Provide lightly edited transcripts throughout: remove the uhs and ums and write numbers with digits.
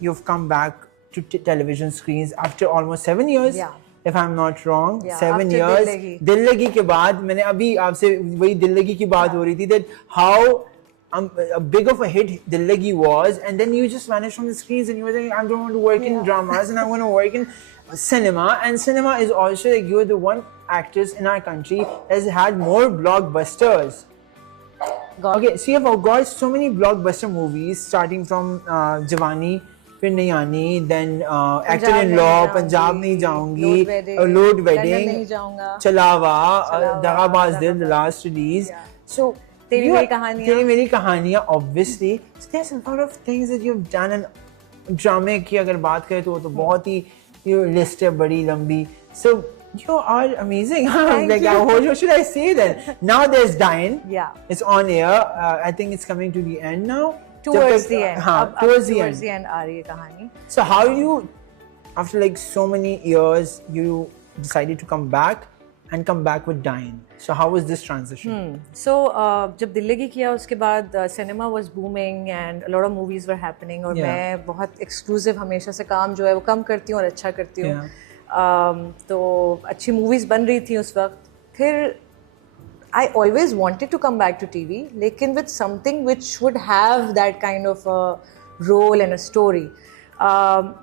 you've come back to television screens after almost 7 years. Yeah. If I'm not wrong, Yeah, 7 after years. Dil Lagi. दिल लगी के बाद मैंने अभी आपसे वही दिल लगी की बात हो रही थी that how big of a hit Dil Lagi was, and then you just vanished from the screens and you were saying I don't want to work in dramas and I want to work in cinema. And cinema is also like you're the one actress in our country that has had more blockbusters. Okay, so you have got so many blockbuster movies starting from Jawani, फिर नहीं आनी, then Actor in Law, Punjab नहीं जाऊंगी, Load Wedding, चलावा, दगाबाज दिल, the last release. So तेरी मेरी कहानियाँ obviously. So there's a lot of things that you've done, and ड्रामे की अगर बात करें तो वो तो बहुत ही लिस्ट है बड़ी लंबी. So you are amazing. Like, what should I say then? Now there's Diane. Yeah. It's on air. I think it's coming to the end now. Towards the end. Towards the end आ रही है कहानी. So how you, after like so many years, you decided to come back and come back with Diane. So how was this transition? So जब दिल लगी किया उसके बाद cinema was booming and a lot of movies were happening और मैं बहुत exclusive हमेशा से काम जो है वो कम करती हूँ और अच्छा करती हूँ. तो अच्छी movies बन रही थी उस वक्त. फिर I always wanted to come back to TV, लेकिन with something which would have that kind of a role and a story.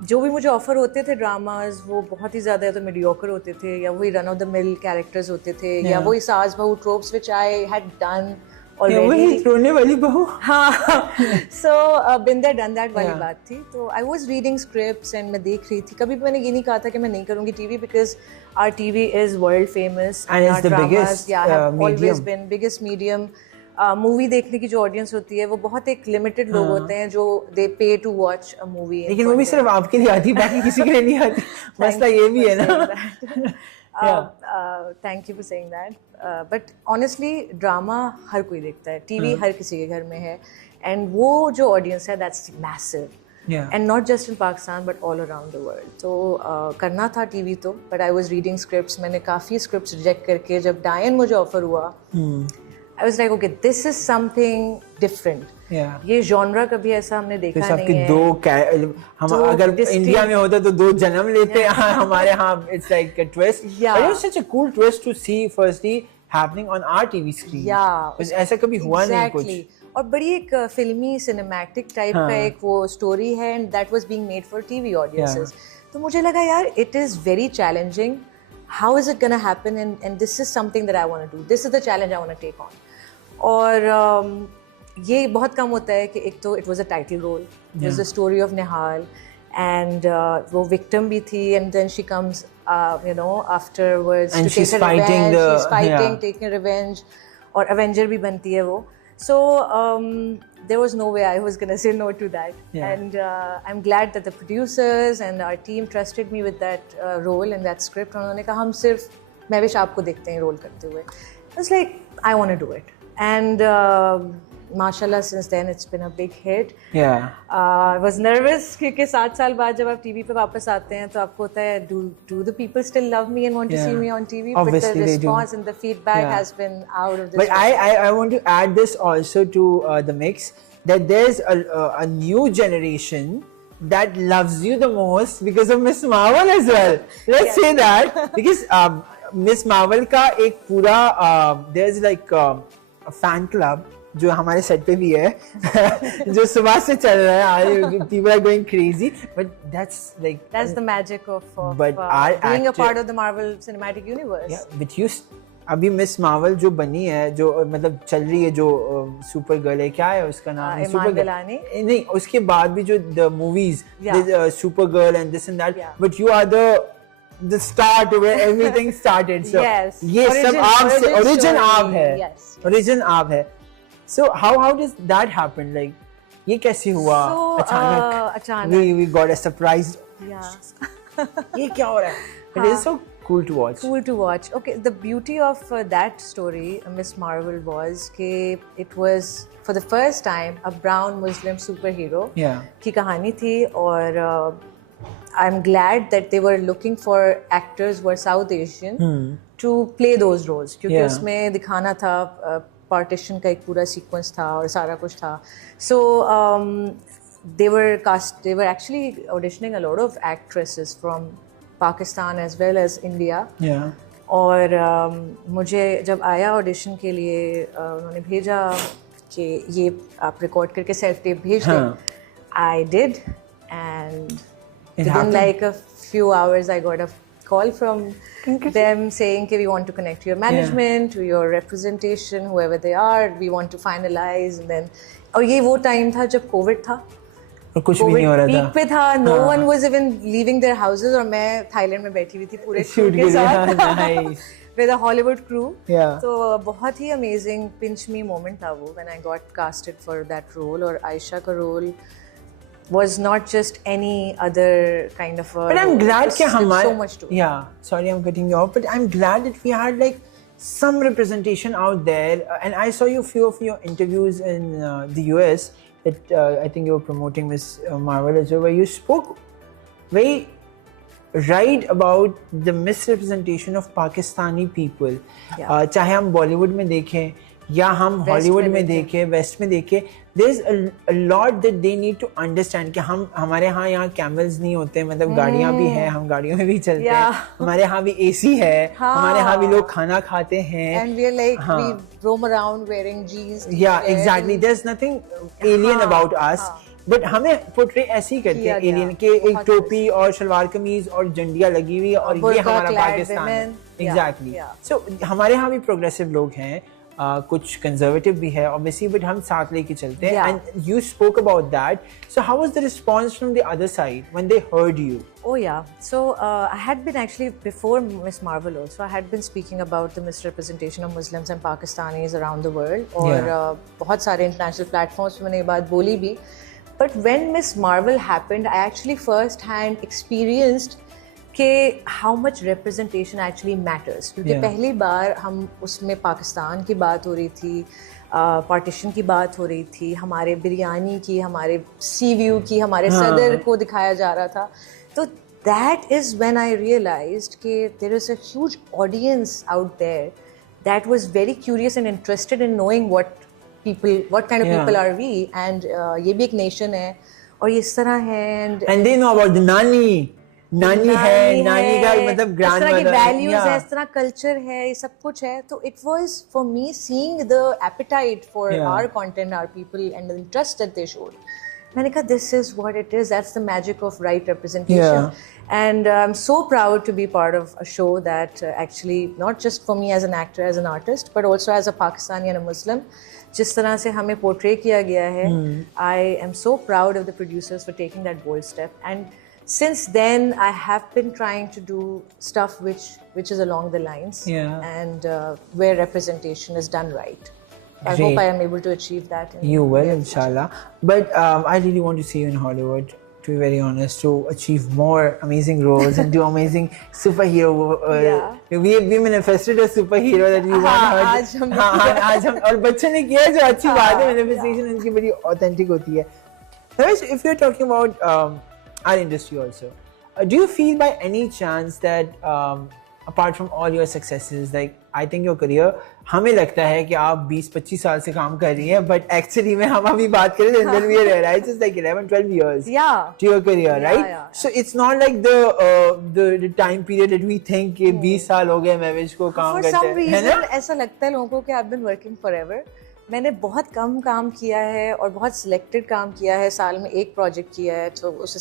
जो भी मुझे ऑफर होते थे ड्रामाज वो बहुत ही ज़्यादा या तो मीडियोकर होते थे या वही run of the mill characters होते थे या वही सास बहू tropes which I had done already. वही रोने वाली बहू. हाँ. So been there done that वाली बात थी. तो I was reading scripts and मैं देख रही थी. कभी भी मैंने ये नहीं कहा था कि मैं नहीं करूँगी TV because our TV is world famous and it's the biggest have medium. Always been biggest medium. Movie देखने की जो ऑडियंस होती है वो बहुत एक लिमिटेड लोग होते हैं जो दे पे टू वॉच अ मूवी. लेकिन वो भी सिर्फ आपके लिए आती, बाकी किसी के लिए नहीं आती. मसला ये भी है ना. Thank you for saying that. But honestly, drama हर कोई देखता है, टीवी हर किसी के घर में है, and वो जो ऑडियंस है that's massive. And not just in Pakistan but all around the world. तो करना था टीवी तो, but I was reading scripts. मैंने काफ़ी scripts reject करके जब डायन मुझे ऑफर हुआ, I was like, okay, this is something different. ये genre कभी ऐसा हमने देखा नहीं है. दो हम अगर इंडिया में होता तो दो जन्म लेते हैं. हमारे यहाँ it's like a twist. But it was such a cool twist to see firstly happening on our TV screen. ऐसा कभी हुआ नहीं कुछ. और बड़ी एक फिल्मी सिनेमैटिक टाइप का एक वो स्टोरी है and that was being made for TV audiences. तो मुझे लगा यार it is very challenging. How is it gonna happen? And this is something that I want to do. This is the challenge I want to take on. और ये बहुत कम होता है कि एक तो it was a title role. It was the story of Nihal and वो victim भी थी and then she comes you know afterwards and to take her revenge. She's fighting, taking revenge और Avenger भी बनती है वो. So there was no way I was gonna say no to that. And I'm glad that the producers and our team trusted me with that role and that script. उन्होंने कहा हम सिर्फ महविश आपको देखते हैं रोल करते हुए. I was like, I want to do it. And mashallah, since then it's been a big hit. I was nervous क्योंकि 7 साल बाद जब आप टीवी पे वापस आते हैं तो आपको होता है do the people still love me and want to see me on TV? Obviously, but the response and the feedback has been out of this. But I want to add this also to the mix that there's a new generation that loves you the most because of Miss Marvel as well. Let's say that because Miss Marvel का एक पूरा there's like a fan club जो हमारे set पे भी है जो सुबह से चल रहा है. People are going crazy, but that's the magic of being a part of the Marvel Cinematic Universe. But you अभी मिस मार्वल जो बनी है जो मतलब चल रही है जो सुपर गर्ल है, क्या है उसका नाम? सुपर गर्ल नहीं, उसके बाद भी जो the movies Supergirl and this and that, but you are the start where everything started. So ये सब आपसे origin आप है. Origin आप है. So how does that happen? Like ये कैसे हुआ? अचानक we got a surprise. ये क्या हो रहा है? It is so cool to watch. Okay, the beauty of that story, Miss Marvel, was that it was for the first time a brown Muslim superhero की कहानी थी और I'm glad that they were looking for actors who were South Asian to play those roles क्योंकि उसमें दिखाना था partition का एक पूरा sequence था और सारा कुछ था. So they were actually auditioning a lot of actresses from Pakistan as well as India. Yeah. और मुझे जब आया ऑडिशन के लिए उन्होंने भेजा कि ये आप रिकॉर्ड करके सेल्फ टेप भेज दें. I did, and within like a few hours I got a call from them saying कि we want to connect to your management, to your representation, whoever they are, we want to finalize. And then और ये वो time था जब Covid था और कुछ भी नहीं हो रहा था, पीक पे था. No one was even leaving their houses और मैं थाईलैंड में बैठी हुई थी पूरे क्रू के साथ with a Hollywood crew. तो बहुत ही amazing pinch me moment था वो when I got casted for that role. और आयशा का role was not just any other kind of a but I'm glad कि हमारे so much to it. Yeah, sorry I'm cutting you off, but I'm glad that we had like some representation out there. And I saw you few of your interviews in the US that I think you were promoting Miss Marvel as well, where you spoke very right about the misrepresentation of Pakistani people. चाहे हम बॉलीवुड में देखें या हम Hollywood में देखें, waste में देखें, there's a lot that they need to understand कि हमारे यहाँ कैमल्स नहीं होते, मतलब गाड़ियाँ भी हैं, हम गाड़ियों में भी चलते हैं, हमारे यहाँ भी AC है, हमारे यहाँ भी लोग खाना खाते हैं, and we are like we roam around wearing jeans. Yeah, exactly. There's nothing alien about us. But हमें पोर्ट्रे ऐसे ही करते हैं एलियन के, एक टोपी और शलवार कमीज और झंडियाँ लगी हुई और ये हमारा पाकिस्तान है. एग्जैक्टली. सो हमारे यहाँ भी प्रोग्रेसिव लोग हैं, कुछ कंजर्वेटिव भी है ऑब्वियसली, बट हम साथ लेके चलते हैं. And you spoke about that. So how was the response from the other side when they heard you? Oh yeah. So I had been actually before Miss Marvel also I had been speaking about the misrepresentation of Muslims and Pakistanis around the world. और बहुत सारे international platforms पे मैंने ये बात बोली भी. But when Miss Marvel happened, I actually first hand experienced कि how much representation actually matters. क्योंकि पहली बार हम उसमें पाकिस्तान की बात हो रही थी, पार्टीशन की बात हो रही थी, हमारे बिरयानी की, हमारे सी व्यू की, हमारे सदर को दिखाया जा रहा था. तो that is when I realized कि there is a huge audience out there that was very curious and interested in knowing what kind of people are we, and ये भी एक nation है और ये इस तरह है, and they know about the नानी है, नानी का मतलब grandmother, इस तरह की values है, इस तरह culture है, ये सब कुछ है. तो it was for me seeing the appetite for our content, our people, and the interest that they showed. मैंने कहा this is what it is. That's the magic of right representation. And I'm so proud to be part of a show that actually not just for me as an actor, as an artist, but also as a Pakistani and a Muslim, जिस तरह से हमें portray किया गया है. I am so proud of the producers for taking that bold step. And since then, I have been trying to do stuff which is along the lines, and where representation is done right. I hope I am able to achieve that. You will, inshallah. But I really want to see you in Hollywood, to be very honest, to achieve more amazing roles and do amazing superhero. We manifested a superhero that we want. आज हम और बच्चों ने किया जो अच्छी बात है, manifestation इनकी बड़ी authentic होती है. If you're talking about our industry also, do you feel by any chance that apart from all your successes, like I think your career, हमें लगता है कि आप 20-25 साल से काम कर रही हैं, but actually में हम अभी बात करें then we realize it's like 11-12 years to your career, right? So it's not like the time period that we think कि 20 साल हो गए मैविश को काम करते हैं. For some reason ऐसा लगता है लोगों को कि I've been working forever. मैंने बहुत कम काम किया है और बहुत सिलेक्टेड काम किया है, साल में एक प्रोजेक्ट किया है, तो उस